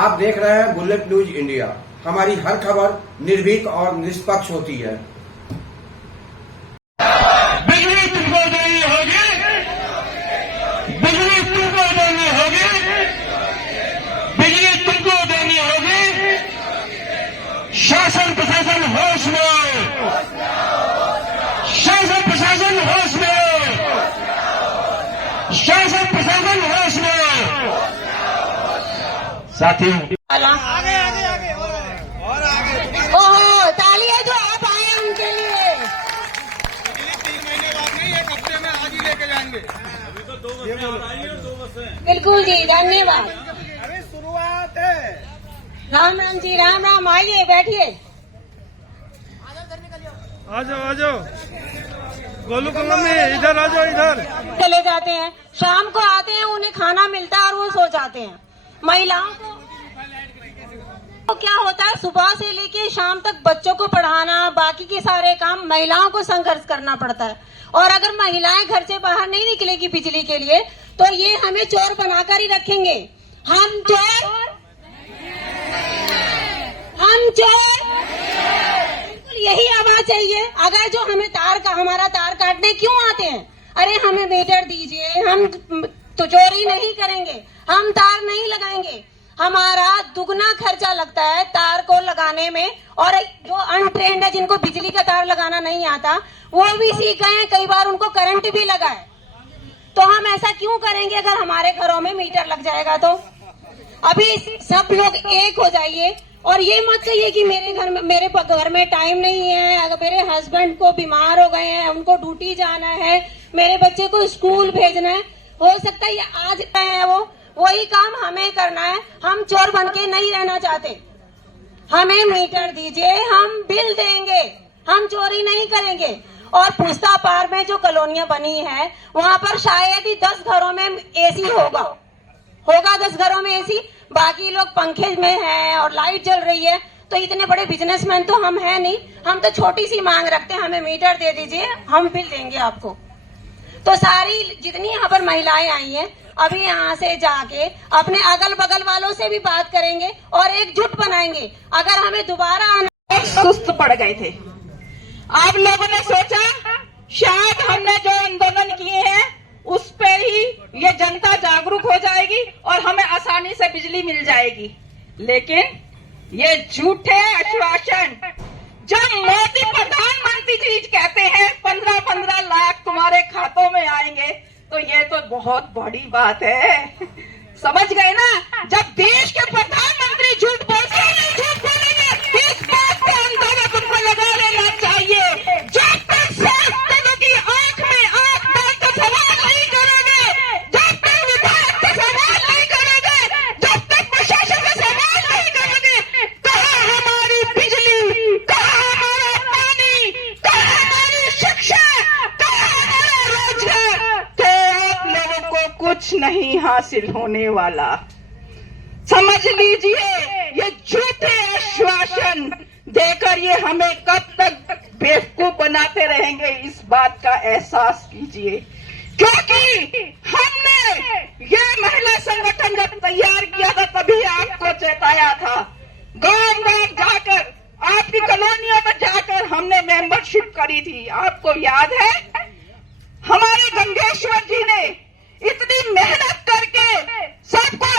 आप देख रहे हैं बुलेट न्यूज इंडिया। हमारी हर खबर निर्भीक और निष्पक्ष होती है। बिजली तुमको देनी होगी, बिजली तुमको देनी होगी, बिजली तुमको देनी होगी। शासन प्रशासन होश में, शासन प्रशासन होश में, शासन प्रशासन होश में। साथियों, आगे आगे आगे और आगे। ओहो, तालियां जो आप आए उनके लिए। 3 महीने बाद नहीं, 1 हफ्ते में आज ही लेके जाएंगे। अभी तो 2 बसें आ रही हैं और 2 बसें। बिल्कुल जी, धन्यवाद। अरे शुरुआत है। राम राम जी, राम राम। आइए बैठिए। आ जाओ गोलू को मम्मी इधर आ जाओ, इधर। चले जाते हैं, शाम को आते हैं, उन्हें खाना मिलता है और वो सो जाते हैं। महिलाओं को तो क्या होता है, सुबह से लेके शाम तक बच्चों को पढ़ाना, बाकी के सारे काम महिलाओं को संघर्ष करना पड़ता है। और अगर महिलाएं घर से बाहर नहीं निकलेगी बिजली के लिए, तो ये हमें चोर बनाकर ही रखेंगे। हम चोर, हम चोर, बिल्कुल यही आवाज चाहिए। अगर जो हमें हमारा तार काटने क्यों आते हैं, अरे हमें मीटर दीजिए, हम तो चोरी नहीं करेंगे, हम तार नहीं लगाएंगे। हमारा दुगना खर्चा लगता है तार को लगाने में। और जो अनट्रेंड है, जिनको बिजली का तार लगाना नहीं आता, वो भी सीख गए हैं, कई बार उनको करंट भी लगा है। तो हम ऐसा क्यों करेंगे अगर हमारे घरों में मीटर लग जाएगा तो? अभी सब लोग एक हो जाइए और ये मत कहिए कि मेरे घर में टाइम नहीं है, अगर मेरे हस्बैंड को बीमार हो गए हैं, उनको ड्यूटी जाना है, मेरे बच्चे को स्कूल भेजना है। हो सकता है ये आज है, वही काम हमें करना है। हम चोर बन के नहीं रहना चाहते। हमें मीटर दीजिए, हम बिल देंगे, हम चोरी नहीं करेंगे। और पुस्ता पार में जो कॉलोनियां बनी है, वहाँ पर शायद ही 10 घरों में एसी होगा 10 घरों में एसी। बाकी लोग पंखे में हैं और लाइट जल रही है। तो इतने बड़े बिजनेसमैन तो हम हैं नहीं, हम तो छोटी सी मांग रखते हैं, हमें मीटर दे दीजिए, हम बिल देंगे आपको। तो सारी जितनी यहाँ पर महिलाएं आई हैं, अभी यहाँ से जाके अपने अगल बगल वालों से भी बात करेंगे और एकजुट बनाएंगे। अगर हमें दोबारा आना, सुस्त पड़ गए थे। आप लोगों ने सोचा शायद हमने जो आंदोलन किए हैं उस पर ही ये जनता जागरूक हो जाएगी और हमें आसानी से बिजली मिल जाएगी। लेकिन ये झूठे आश्वासन, जब मोदी प्रधानमंत्री जी कहते हैं 15-15 लाख तुम्हारे खातों में आएंगे, तो ये तो बहुत बड़ी बात है। समझ गए ना? जब देश के प्रधानमंत्री झूठ बोलते हैं, झूठ बोलेंगे, इस बात को अंदाजा तुमको लगा लेना चाहिए। जब तक सांसदों की आंख में आंख डालकर सवाल नहीं करोगे, जब तक विधायक से सवाल नहीं करोगे, जब तक प्रशासन से सवाल नहीं करोगे, कहाँ हमारी बिजली, कहाँ हमारा पानी, कहाँ हमारी शिक्षा, कहाँ हमारा रोजगार, तो आप लोगों को कुछ नहीं हासिल होने वाला। समझ लीजिए, ये झूठे आश्वासन देकर ये हमें कब तक बेवकूफ बनाते रहेंगे, इस बात का एहसास कीजिए। क्योंकि हमने ये महिला संगठन जब तैयार किया था, तभी आपको चेताया था। गांव गांव जाकर, आपकी कॉलोनियों में जाकर हमने मेंबरशिप करी थी। आपको याद है? हमारे गंगेश्वर जी ने इतनी मेहनत करके सबको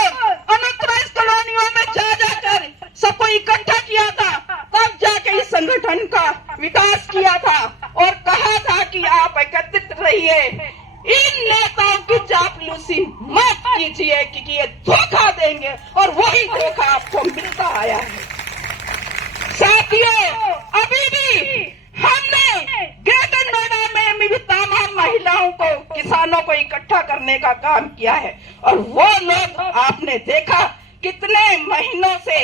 अनंतराज कॉलोनियों में जा जाकर सबको इकट्ठा किया था, तब जाके इस संगठन का विकास किया था और कहा था कि आप एकत्रित रहिए, इन नेताओं की चापलूसी मत कीजिए क्योंकि ये धोखा देंगे, और वही धोखा आपको मिलता आया है। साथियों, अभी भी हमने ग्रेटर नोएडा में भी तमाम महिलाओं को, किसानों को इकट्ठा करने का काम किया है, और वो लोग आपने देखा कितने महीनों से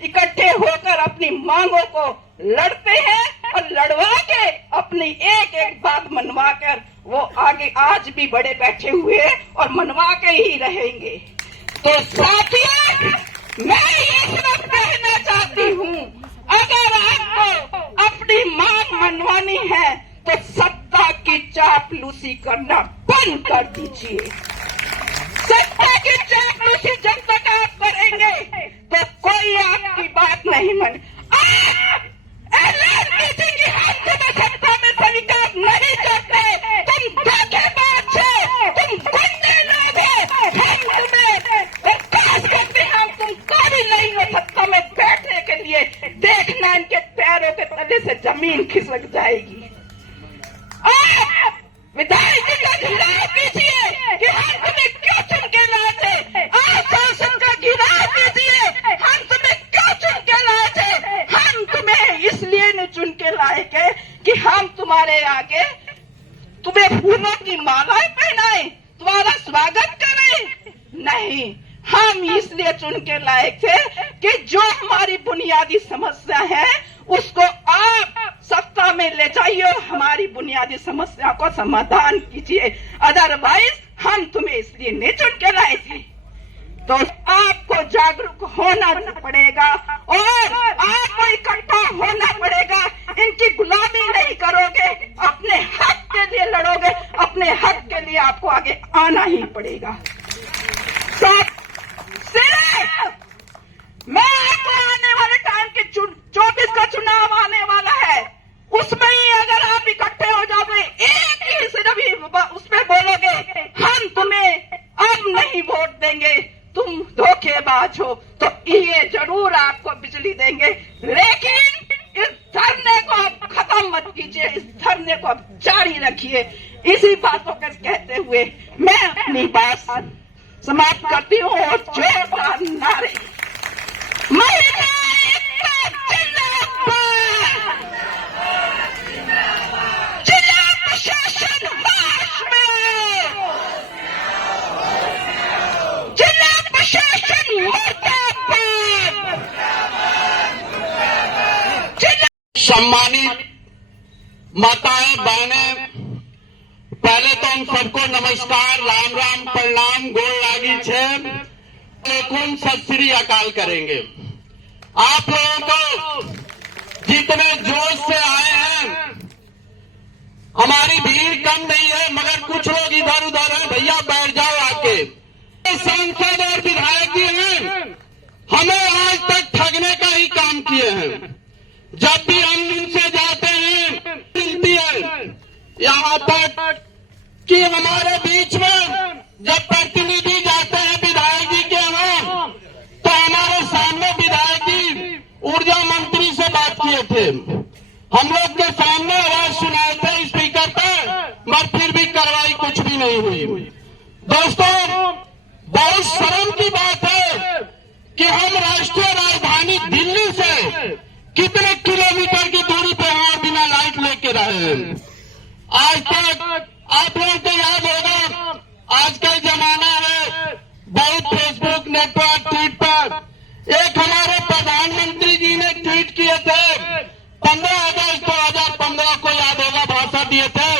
इकट्ठे होकर अपनी मांगों को लड़ते हैं और लड़वा के अपनी एक एक बात मनवा कर वो आगे आज भी बड़े बैठे हुए और मनवा के ही रहेंगे। तो साथियों, मैं ये सिर्फ कहना चाहती हूँ, अगर आपको अपनी मांग मनवानी है तो सत्ता की चापलूसी करना बंद कर दीजिए। सत्ता की चापलूसी जब तक आप करेंगे, खिसक जाएगी। आप विधायक जी का घिराव कीजिए कि हम तुम्हें क्यों चुन के लाए थे। आप शासन का घिराव कीजिए, हम तुम्हें क्यों चुन के लाए थे। हम तुम्हें इसलिए नहीं चुन के लाए थे कि हम तुम्हारे आगे तुम्हें फूलों की मालाएं पहनाए, तुम्हारा स्वागत करें। नहीं, हम इसलिए चुन के लाए थे कि जो हमारी बुनियादी समस्या है उसको आप सत्ता में ले जाइए और हमारी बुनियादी समस्या को समाधान कीजिए। अदरवाइज हम तुम्हें इसलिए नहीं चुन के लाए थे। तो आपको जागरूक होना पड़ेगा और आपको इकट्ठा होना पड़ेगा। इनकी गुलामी नहीं करोगे, अपने हक के लिए लड़ोगे, अपने हक के लिए आपको आगे आना ही पड़ेगा। तो सिर्फ मैं आपको आने वाले टाइम के 24 का चुनाव आने वाला है, उसमें ही अगर आप इकट्ठे हो जाओगे, एक ही सिर्फ उसमें बोलोगे हम तुम्हें अब नहीं वोट देंगे, तुम धोखेबाज हो, तो ये जरूर आपको बिजली देंगे। लेकिन इस धरने को आप खत्म मत कीजिए, इस धरने को आप जारी रखिए। इसी बातों को कहते हुए मैं अपनी बात समाप्त करती हूँ और जोरदार नारे महिला एकता जिंदाबाद, जिला प्रशासन होश में, जिला प्रशासन मुर्दाबाद, सम्मानित माताएं बहनें, पहले तो हम सबको नमस्कार, राम राम, प्रणाम, गोड़ लागी छे, लेकिन सत श्री अकाल करेंगे। आप लोगों को जितने जोश से आए हैं, हमारी भीड़ कम नहीं है, मगर कुछ लोग इधर उधर हैं। भैया बैठ जाओ आके। सांसद और विधायक जी हैं, हमें आज तक ठगने का ही काम किए हैं। जब भी हम इनसे जाते हैं मिलती है, यहाँ तक कि हमारे बीच में जब प्रतिनिधि जाते हैं विधायक जी के यहाँ, तो हमारे सामने विधायक जी ऊर्जा मंत्री से बात किए थे। हम लोग के सामने आवाज सुनाए थे स्पीकर पर, मगर फिर भी कार्रवाई कुछ भी नहीं हुई। दोस्तों, बहुत शर्म की बात है कि हम राष्ट्रीय राजधानी दिल्ली से कितने किलोमीटर की दूरी पर यहाँ बिना लाइट लेके रहे हैं। आज तक आप लोगों को याद होगा, आजकल जमाना है बहुत फेसबुक, नेटवर्क, ट्वीट पर एक हमारे प्रधानमंत्री जी ने ट्वीट किए थे 15 अगस्त 2015 को, याद होगा, भाषण दिए थे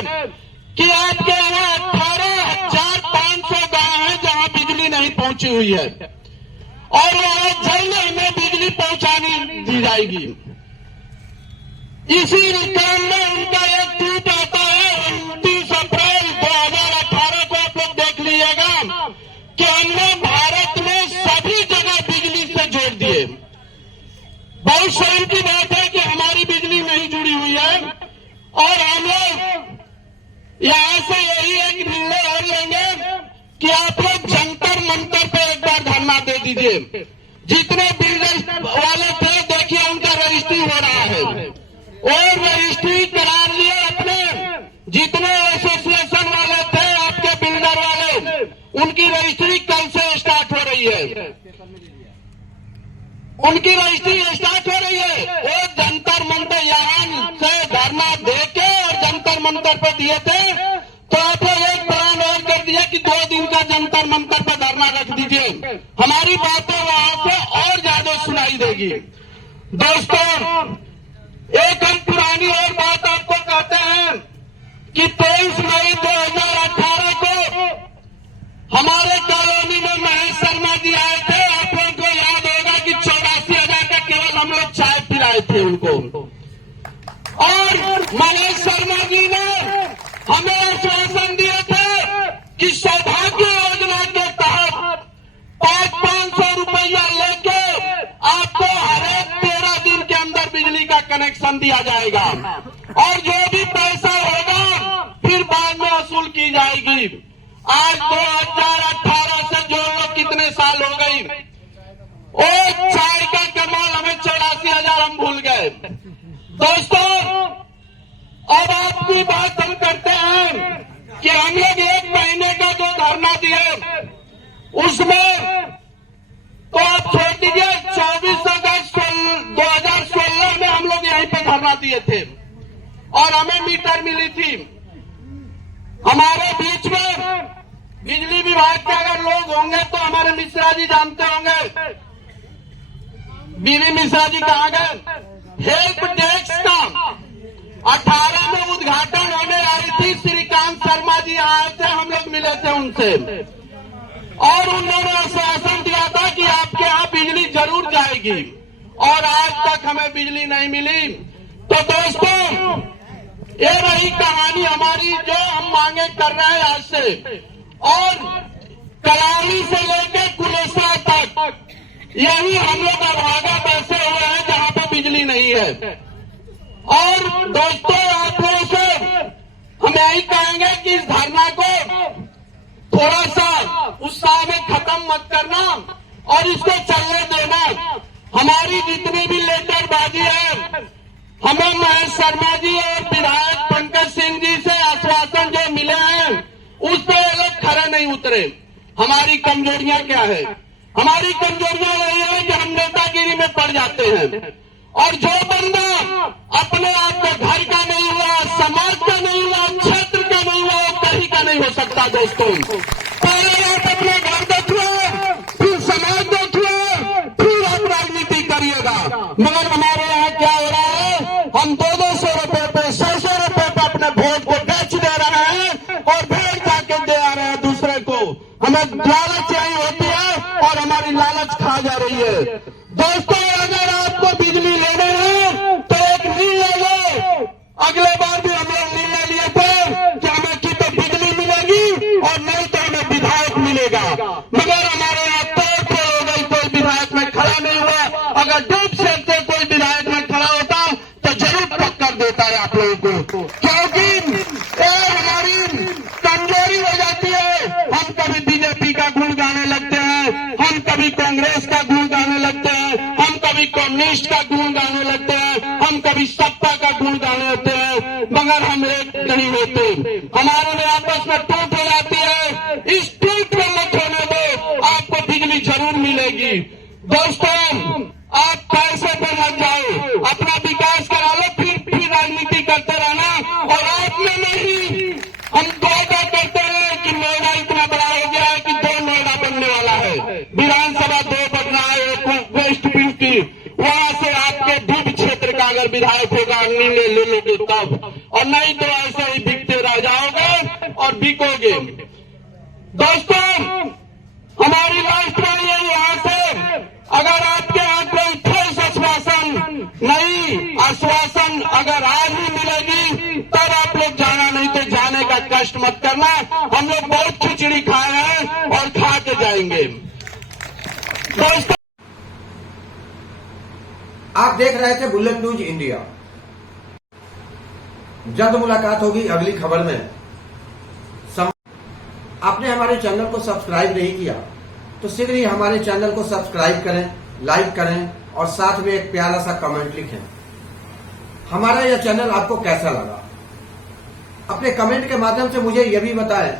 कि आपके यहाँ 18,500 गांव है जहां बिजली नहीं पहुंची हुई है और वहां जल्द हमें बिजली पहुंचानी दी जाएगी। इसी क्रम में उनका एक ट्वीट आता है 29 अप्रैल 2018 को, आप लोग देख लीजिएगा कि हमने भारत में सभी जगह बिजली से जोड़ दिए। बहुत शर्म की बात है कि हमारी बिजली नहीं जुड़ी हुई है और हम लोग यहां से यही एक निर्णय और लेंगे कि आप लोग जंतर मंतर पे एक बार धरना दे दीजिए। जितने बिल्डर वाले थे, देखिए उनका रजिस्ट्री हो रहा है और रजिस्ट्री करा लिए अपने। जितने एसोसिएशन वाले थे आपके बिल्डर वाले, उनकी रजिस्ट्री कल से स्टार्ट हो रही है, उनकी रजिस्ट्री स्टार्ट हो रही है। वो जंतर मंतर यहाँ से धरना देके और जंतर मंतर पे दिए थे, तो आप लोग एक प्लान और कर दिया कि 2 दिन का जंतर मंतर पे धरना रख दीजिए, हमारी बातें वहां से और ज्यादा सुनाई देगी। दोस्तों, एक हम पुरानी और बात आपको कहते हैं कि 23 मई 2018 को हमारे कॉलोनी में महेश शर्मा जी आए थे। आप लोगों को याद होगा कि 84,000 का केवल हम लोग चाय पिलाए थे उनको, और महेश शर्मा जी ने हमें आश्वासन दिए थे कि सौभाग्य योजना के तहत 500 रुपया लेके आपको हर एक 13 दिन के अंदर बिजली का कनेक्शन दिया जाएगा और जो भी पैसा होगा फिर बाद में वसूल की जाएगी। आज 2018 से जो लोग कितने साल हो गई, वो चाय का कमाल हमें 84,000 हम भूल गए। दोस्तों, अब आपकी बात हम करते हैं कि हम लोग 1 महीने का जो धरना दिए उसमें तो आप छोड़ दीजिए, 24 अगस्त 2016 में हम लोग यहीं पे धरना दिए थे और हमें मीटर मिली थी। हमारे बीच में बिजली विभाग के अगर लोग होंगे तो हमारे मिश्रा जी जानते होंगे, बीवी मिश्रा जी कहाँ गए? हेल्प डेस्क का 18 में उद्घाटन होने आई थी, श्रीकांत शर्मा जी आए थे, हम लोग मिले थे उनसे और उन्होंने आश्वासन दिया था कि आपके यहाँ बिजली जरूर जाएगी और आज तक हमें बिजली नहीं मिली। तो दोस्तों, ये रही कहानी हमारी जो हम मांगे कर रहे हैं आज से, और कलाली से लेकर कुलेसा तक यही हम लोग अभागा बैसे हुए हैं जहां पे बिजली नहीं है। और दोस्तों, आप लोगों से हम यही कहेंगे कि इस धरना को थोड़ा सा उत्साह में खत्म मत करना और इसको चलने देना। हमारी जितनी भी लेटरबाजी है, हमें महेश शर्मा जी और विधायक पंकज सिंह जी से आश्वासन जो मिले हैं उस पर ये लोग खरे नहीं उतरे। हमारी कमजोरियां क्या है? हमारी कमजोरियां यही है कि हम नेतागिरी में पड़ जाते हैं और जो बंदा अपने आप को घर का नहीं हुआ, समाज का नहीं हुआ, क्षेत्र का नहीं हुआ, वो कहीं का नहीं हो सकता। दोस्तों, पहले आप अपने घर देखिए, फिर समाज देखिए, फिर आप राजनीति करिएगा। मगर हमारे यहाँ क्या हो रहा है? हम 200 रुपए पे, 100 रुपए पे अपने वोट को बेच दे रहे हैं और भेड़ जाके दे आ रहे हैं दूसरे को। हमें लालच यही होती है और हमारी लालच खा जा रही है। दोस्तों, अगर आपको बिजली लेने है तो एक निर्णय लो। अगले बार भी हम लोग निर्णय लिए थे कि हमें की तो बिजली मिलेगी और नहीं तो हमें विधायक मिलेगा, मगर हमारे यहाँ तोड़ हो गई, कोई विधायक में खड़ा नहीं हुआ। अगर डूब से कोई विधायक में खड़ा होता तो जरूर टक्कर देता है आप लोगों को, क्योंकि हमारी कमजोरी हो जाती है। हम कभी बीजेपी का गुण गाने लगते हैं, हम कभी कांग्रेस का गुण गाने लगते हैं, हम कभी कम्युनिस्ट का गुण गाने लगते हैं, हम कभी सत्ता का गुण गाने लगते हैं, मगर हम एक नहीं होते। हमारे में आपस में टूट हो जाती है। इस टूट में मत होने दो, आपको बिजली जरूर मिलेगी। दोस्तों, आप पैसे पर मत जाओ, अपना विकास करा लो, फिर राजनीति करते रहना। और आपने नहीं, हम वादा करते रहे कि नोएडा इतना बड़ा हो गया है कि 2 नोएडा बनने वाला है। विधानसभा 2 बन रहा है, एक वेस्ट पिंकी, वहां से आपके डूब क्षेत्र का अगर विधायक होगा निर्णय ले लोगे तब, और नहीं तो ऐसे ही बिकते रह जाओगे और बिकोगे। दोस्तों, हमारी राष्ट्रवादी है यहाँ से, अगर आपके यहाँ कोई ठोस आश्वासन नहीं, आश्वासन अगर आज ही मिलेगी तब आप लोग जाना, नहीं तो जाने का कष्ट मत करना। हम लोग बहुत खिचड़ी खाए हैं और खा के जाएंगे। दोस्तों, आप देख रहे थे बुलेट न्यूज इंडिया। जल्द मुलाकात होगी अगली खबर में। आपने हमारे चैनल को सब्सक्राइब नहीं किया तो शीघ्र ही हमारे चैनल को सब्सक्राइब करें, लाइक करें और साथ में एक प्यारा सा कमेंट लिखें। हमारा यह चैनल आपको कैसा लगा, अपने कमेंट के माध्यम से मुझे यह भी बताएं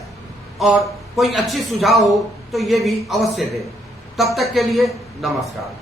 और कोई अच्छी सुझाव हो तो ये भी अवश्य दें। तब तक के लिए नमस्कार।